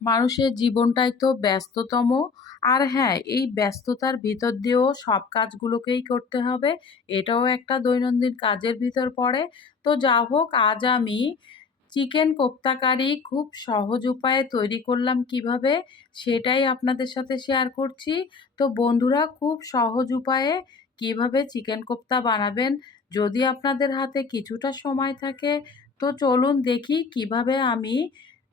মানুষের জীবনটাই তো ব্যস্ততম। আর হ্যাঁ এই ব্যস্ততার ভিতর দিয়েও সব কাজগুলোকেই করতে হবে। এটাও একটা দৈনন্দিন কাজের ভিতর পড়ে। তো যা হোক, আজ আমি চিকেন কোপ্তা কারি খুব সহজ উপায়ে তৈরি করলাম কীভাবে, সেটাই আপনাদের সাথে শেয়ার করছি। তো বন্ধুরা, খুব সহজ উপায়ে কীভাবে চিকেন কোপ্তা বানাবেন, যদি আপনাদের হাতে কিছুটা সময় থাকে, তো চলুন দেখি কীভাবে আমি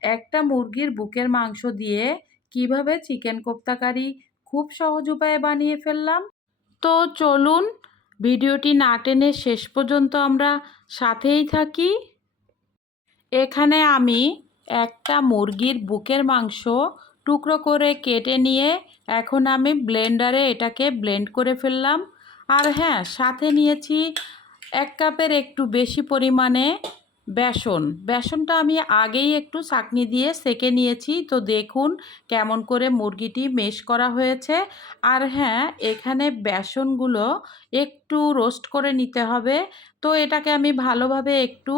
একটা মুরগির বুকের মাংস দিয়ে কীভাবে চিকেন কোপ্তা কারি খুব সহজ উপায়ে বানিয়ে ফেললাম? তো চলুন, ভিডিওটি না টেনে শেষ পর্যন্ত আমরা সাথেই থাকি। এখানে আমি একটা মুরগির বুকের মাংস টুকরো করে কেটে নিয়ে এখন আমি ব্লেন্ডারে এটাকে ব্লেন্ড করে ফেললাম। আর হ্যাঁ সাথে নিয়েছি এক কাপের একটু বেশি পরিমাণে বেসন। বেসনটা আমি আগেই একটু চাকনি দিয়ে সেকে নিয়েছি। তো দেখুন কেমন করে মুরগিটি মেশ করা হয়েছে। আর হ্যাঁ এখানে বেসনগুলো একটু রোস্ট করে নিতে হবে। তো এটাকে আমি ভালোভাবে একটু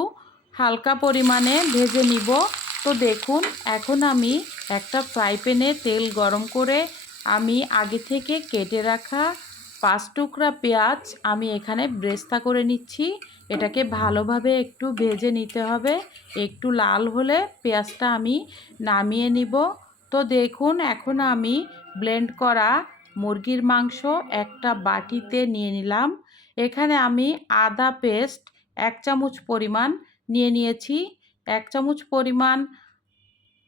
হালকা পরিমাণে ভেজে নিব। তো দেখুন, এখন আমি একটা ফ্রাই প্যানে তেল গরম করে আমি আগে থেকে কেটে রাখা পাঁচ টুকরা পেঁয়াজ আমি এখানে ব্রেস্তা করে নিচ্ছি। এটাকে ভালোভাবে একটু ভেজে নিতে হবে। একটু লাল হলে পেঁয়াজটা আমি নামিয়ে নিব। তো দেখুন, এখন আমি ব্লেন্ড করা মুরগির মাংস একটা বাটিতে নিয়ে নিলাম। এখানে আমি আদা পেস্ট এক চামচ পরিমাণ নিয়ে নিয়েছি। এক চামচ পরিমাণ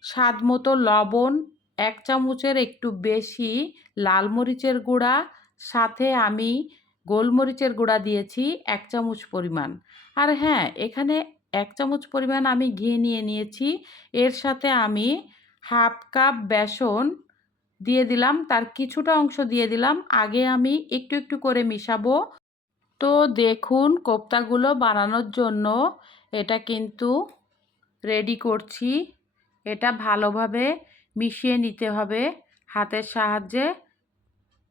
স্বাদ মতো লবণ, এক চামচের একটু বেশি লাল মরিচের গুঁড়া সাথে আমি গোলমরিচের গুঁড়া দিয়েছি এক চামচ পরিমাণ। আর হ্যাঁ এখানে এক চামচ পরিমাণ আমি ঘি নিয়ে নিয়েছি। এর সাথে আমি হাফ কাপ বেসন দিয়ে দিলাম, তার কিছুটা অংশ দিয়ে দিলাম। আগে আমি একটু একটু করে মিশাবো। তো দেখুন, কোপ্তাগুলো বানানোর জন্য এটা কিন্তু রেডি করছি। এটা ভালোভাবে মিশিয়ে নিতে হবে হাতের সাহায্যে।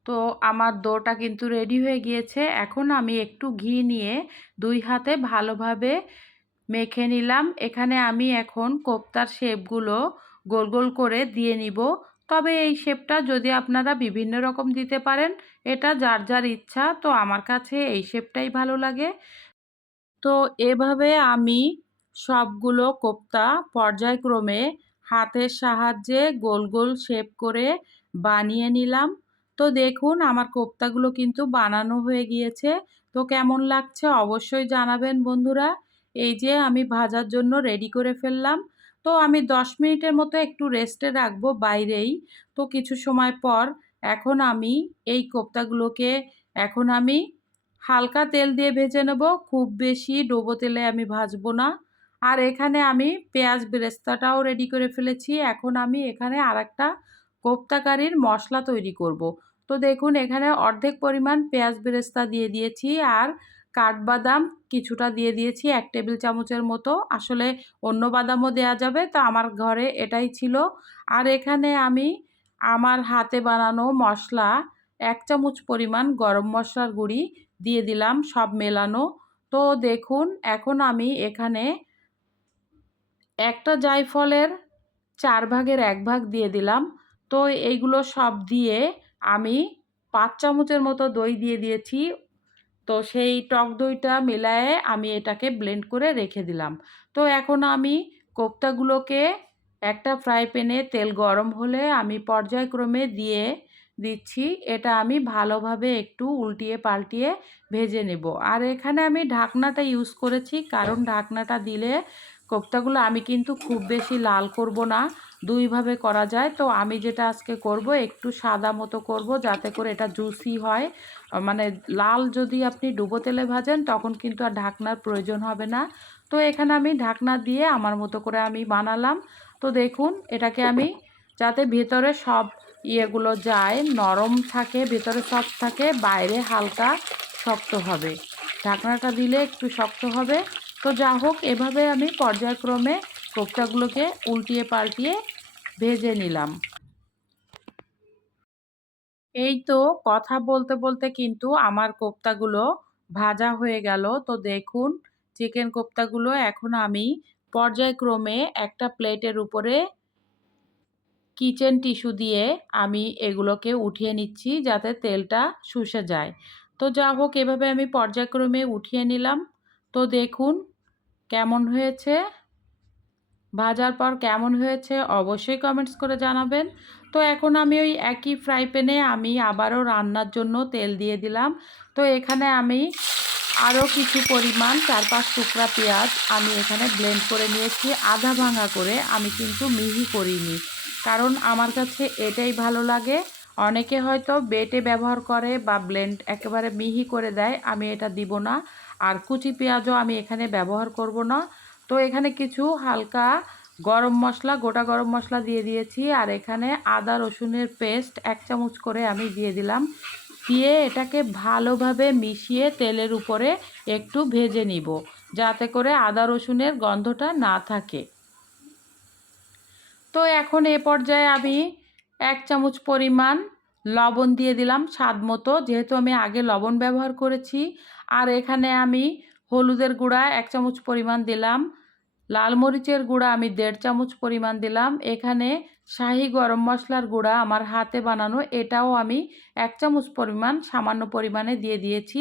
তো আমার দোটা কিন্তু রেডি হয়ে গিয়েছে। এখন আমি একটু ঘি নিয়ে দুই হাতে ভালোভাবে মেখে নিলাম। এখানে আমি এখন কোপ্তার শেপগুলো গোল গোল করে দিয়ে নিব। তবে এই শেপটা যদি আপনারা বিভিন্ন রকম দিতে পারেন, এটা যার যার ইচ্ছা, তো আমার কাছে এই শেপটাই ভালো লাগে। তো এভাবে আমি সবগুলো কোপ্তা পর্যায়ক্রমে হাতের সাহায্যে গোল গোল শেপ করে বানিয়ে নিলাম। তো দেখুন, আমার কোপ্তাগুলো কিন্তু বানানো হয়ে গিয়েছে। তো কেমন লাগছে অবশ্যই জানাবেন বন্ধুরা। এই যে আমি ভাজার জন্য রেডি করে ফেললাম। তো আমি দশ মিনিটের মতো একটু রেস্টে রাখব বাইরেই। তো কিছু সময় পর এখন আমি এই কোপ্তাগুলোকে এখন আমি হালকা তেল দিয়ে ভেজে নেব। খুব বেশি ডোবো তেলে আমি ভাজবো না। আর এখানে আমি পেঁয়াজ বেরেস্তাটাও রেডি করে ফেলেছি। এখন আমি এখানে আর একটা কোপ্তাকারির মশলা তৈরি করব। তো দেখুন, এখানে অর্ধেক পরিমাণ পেঁয়াজ বেরেস্তা দিয়ে দিয়েছি আর কাঠবাদাম কিছুটা দিয়ে দিয়েছি এক টেবিল চামচের মতো। আসলে অন্য বাদামও দেয়া যাবে, তো আমার ঘরে এটাই ছিল। আর এখানে আমি আমার হাতে বানানো মশলা এক চামচ পরিমাণ গরম মশলার গুঁড়ি দিয়ে দিলাম, সব মেলানো। তো দেখুন, এখন আমি এখানে একটা জায়ফলের চার ভাগের এক ভাগ দিয়ে দিলাম। তো এইগুলো সব দিয়ে আমি পাঁচ চামচের মতো দই দিয়ে দিয়েছি। তো সেই টক দইটা মেলায়ে আমি এটাকে ব্লেন্ড করে রেখে দিলাম। তো এখন আমি কোপ্তাগুলোকে একটা ফ্রাই প্যানে তেল গরম হলে আমি পর্যায়ক্রমে দিয়ে দিচ্ছি। এটা আমি ভালোভাবে একটু উল্টিয়ে পাল্টিয়ে ভেজে নেব। আর এখানে আমি ঢাকনাটা ইউজ করেছি, কারণ ঢাকনাটা দিলে কোপ্তাগুলো আমি কিন্তু খুব বেশি লাল করব না, দুইভাবে করা যায়। তো আমি যেটা আজকে করব, একটু সাদা মতো করব যাতে করে এটা জুসি হয়। মানে লাল যদি আপনি ডুবো তেলে ভাজেন, তখন কিন্তু আর ঢাকনার প্রয়োজন হবে না। তো এখানে আমি ঢাকনা দিয়ে আমার মতো করে আমি বানালাম। তো দেখুন, এটাকে আমি যাতে ভেতরে সব ইয়েগুলো যায়, নরম থাকে, ভেতরে সফট থাকে, বাইরে হালকা শক্ত হবে। ঢাকনাটা দিলে একটু শক্ত হবে। তো যা হোক, এভাবে আমি পর্যায়ক্রমে কোপ্তাগুলোকে উল্টিয়ে পাল্টিয়ে ভেজে নিলাম। এই তো কথা বলতে বলতে কিন্তু আমার কোপ্তাগুলো ভাজা হয়ে গেল। তো দেখুন, চিকেন কোপ্তাগুলো এখন আমি পর্যায়ক্রমে একটা প্লেটের উপরে কিচেন টিস্যু দিয়ে আমি এগুলোকে উঠিয়ে নিচ্ছি যাতে তেলটা শুষে যায়। তো যা হোক, এভাবে আমি পর্যায়ক্রমে উঠিয়ে নিলাম। তো দেখুন কেমন হয়েছে? ভাজার পর কেমন হয়েছে? অবশ্যই কমেন্টস করে জানাবেন। তো এখন আমি ওই একই ফ্রাই প্যানে আমি আবারও রান্নার জন্য তেল দিয়ে দিলাম। তো এখানে আমি আরও কিছু পরিমাণ চার পাঁচ টুকরা পেঁয়াজ আমি এখানে ব্লেন্ড করে নিয়েছি। আধা ভাঙা করে আমি কিন্তু মিহি করিনি। কারণ আমার কাছে এটাই ভালো লাগে। অনেকে হয়তো বেটে ব্যবহার করে বা ব্লেন্ড একেবারে মিহি করে দেয়। আমি এটা দিব না। আর কুচি পেঁয়াজও আমি এখানে ব্যবহার করব না। তো এখানে কিছু হালকা গরম মশলা, গোটা গরম মশলা দিয়ে দিয়েছি। আর এখানে আদা রসুনের পেস্ট এক চামচ করে আমি দিয়ে দিলাম। দিয়ে এটাকে ভালোভাবে মিশিয়ে তেলের উপরে একটু ভেজে নিব, যাতে করে আদা রসুনের গন্ধটা না থাকে। তো এখন এ পর্যায়ে আমি এক চামচ পরিমাণ লবণ দিয়ে দিলাম স্বাদ মতো। যেহেতু আমি আগে লবণ ব্যবহার করেছি, আর এখানে আমি হলুদের গুঁড়া এক চামচ পরিমাণ দিলাম, লাল মরিচের গুঁড়া আমি দেড় চামচ পরিমাণ দিলাম। এখানে শাহি গরম মশলার গুঁড়া আমার হাতে বানানো, এটাও আমি এক চামচ পরিমাণ, সামান্য পরিমাণে দিয়ে দিয়েছি।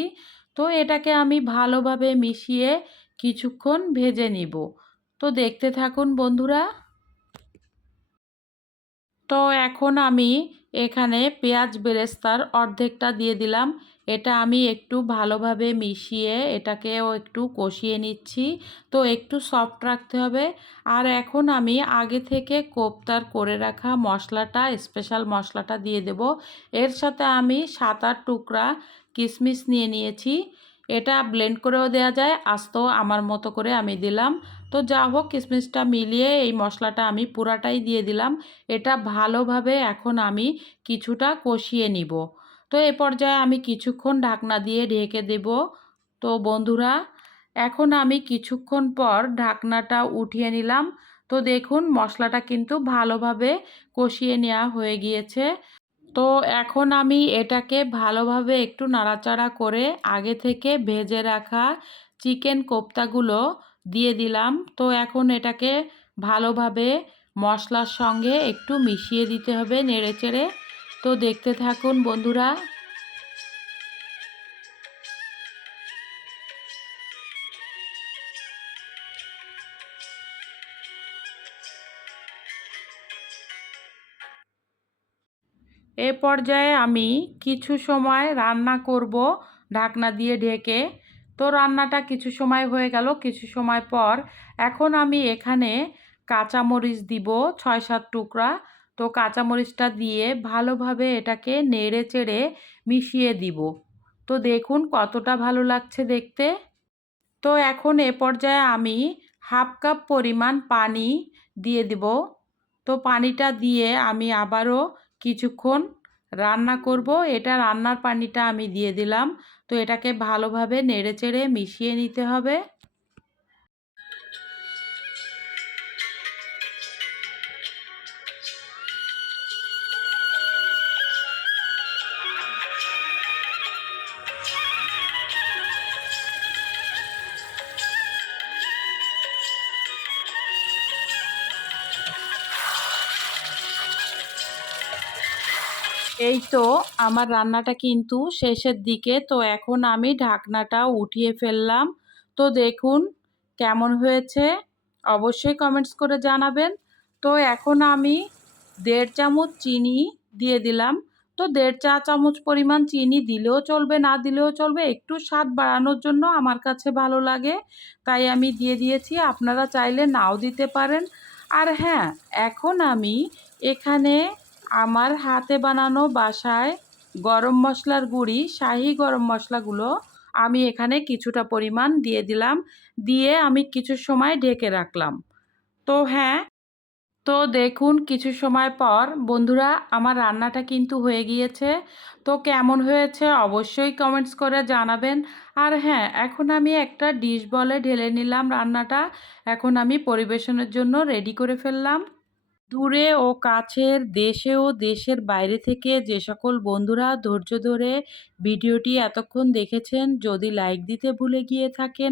তো এটাকে আমি ভালোভাবে মিশিয়ে কিছুক্ষণ ভেজে নিব। তো দেখতে থাকুন বন্ধুরা। তো এখন আমি এখানে পেঁয়াজ বেরেস্তার অর্ধেকটা দিয়ে দিলাম। এটা আমি একটু ভালোভাবে মিশিয়ে এটাকেও একটু কষিয়ে নিচ্ছি। তো একটু সফট রাখতে হবে। আর এখন আমি আগে থেকে কোপ্তার করে রাখা মশলাটা, স্পেশাল মশলাটা দিয়ে দেব। এর সাথে আমি সাত আট টুকরা কিশমিশ নিয়ে নিয়েছি। এটা ব্লেন্ড করেও দেওয়া যায় আস্ত আমার মতো করে আমি দিলাম। তো যা হোক কিশমিশটা মিলিয়ে এই মশলাটা আমি পুরাটাই দিয়ে দিলাম। এটা ভালোভাবে এখন আমি কিছুটা কষিয়ে নিব। তো এ পর্যায়ে আমি কিছুক্ষণ ঢাকনা দিয়ে ঢেকে দেব। তো বন্ধুরা, এখন আমি কিছুক্ষণ পর ঢাকনাটা উঠিয়ে নিলাম। তো দেখুন, মশলাটা কিন্তু ভালোভাবে কষিয়ে নেওয়া হয়ে গিয়েছে। তো এখন আমি এটাকে ভালোভাবে একটু নাড়াচাড়া করে আগে থেকে ভেজে রাখা চিকেন কোপ্তাগুলো দিয়ে দিলাম। তো এখন এটাকে ভালোভাবে মশলার সঙ্গে একটু মিশিয়ে দিতে হবে নেড়ে চেড়ে তো দেখতে থাকুন বন্ধুরা এ পর্যায়ে আমি কিছু সময় রান্না করব ঢাকনা দিয়ে ঢেকে। তো রান্নাটা কিছু সময় হয়ে গেল, কিছু সময় পর এখন আমি এখানে কাঁচামরিচ দিব ছয় সাত টুকরা। তো কাঁচামরিচটা দিয়ে ভালোভাবে এটাকে নেড়ে চেড়ে মিশিয়ে দিব। তো দেখুন কতটা ভালো লাগছে দেখতে। তো এখন এ পর্যায়ে আমি হাফ কাপ পরিমাণ পানি দিয়ে দিব। তো পানিটা দিয়ে আমি আবারও কিছুক্ষণ রান্না করব। এটা রান্নার পানিটা আমি দিয়ে দিলাম। তো এটাকে ভালোভাবে নেড়েচেড়ে মিশিয়ে নিতে হবে। এই তো, আমার রান্নাটা কিন্তু শেষের দিকে। তো এখন আমি ঢাকনাটা উঠিয়ে ফেললাম। তো দেখুন কেমন হয়েছে। অবশ্যই কমেন্টস করে জানাবেন। তো এখন আমি দেড় চামচ চিনি দিয়ে দিলাম। তো দেড় চা চামচ পরিমাণ চিনি দিলেও চলবে, না দিলেও চলবে। একটু স্বাদ বাড়ানোর জন্য আমার কাছে ভালো লাগে। তাই আমি দিয়ে দিয়েছি। আপনারা চাইলে নাও দিতে পারেন। আর হ্যাঁ এখন আমি এখানে আমার হাতে বানানো বাসায় গরম মশলার গুঁড়ি, শাহি গরম মশলাগুলো আমি এখানে কিছুটা পরিমাণ দিয়ে দিলাম, দিয়ে আমি কিছু সময় ঢেকে রাখলাম। তো হ্যাঁ তো দেখুন কিছু সময় পর, বন্ধুরা, আমার রান্নাটা কিন্তু হয়ে গিয়েছে। তো কেমন হয়েছে অবশ্যই কমেন্টস করে জানাবেন। আর হ্যাঁ এখন আমি একটা ডিশ বলে ঢেলে নিলাম রান্নাটা। এখন আমি পরিবেশনের জন্য রেডি করে ফেললাম। দূরে ও কাছের দেশে ও দেশের বাইরে থেকে যে সকল বন্ধুরা ধৈর্য ধরে ভিডিওটি এতক্ষণ দেখেছেন, যদি লাইক দিতে ভুলে গিয়ে থাকেন,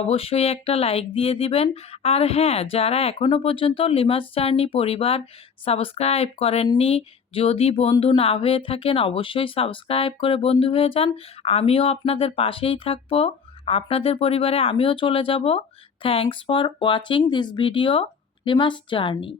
অবশ্যই একটা লাইক দিয়ে দিবেন। আর হ্যাঁ যারা এখনও পর্যন্ত লিমাস জার্নি পরিবার সাবস্ক্রাইব করেননি, যদি বন্ধু না হয়ে থাকেন, অবশ্যই সাবস্ক্রাইব করে বন্ধু হয়ে যান। আমিও আপনাদের পাশেই থাকব। আপনাদের পরিবারে আমিও চলে যাব। Thanks for watching this video লিমাস journey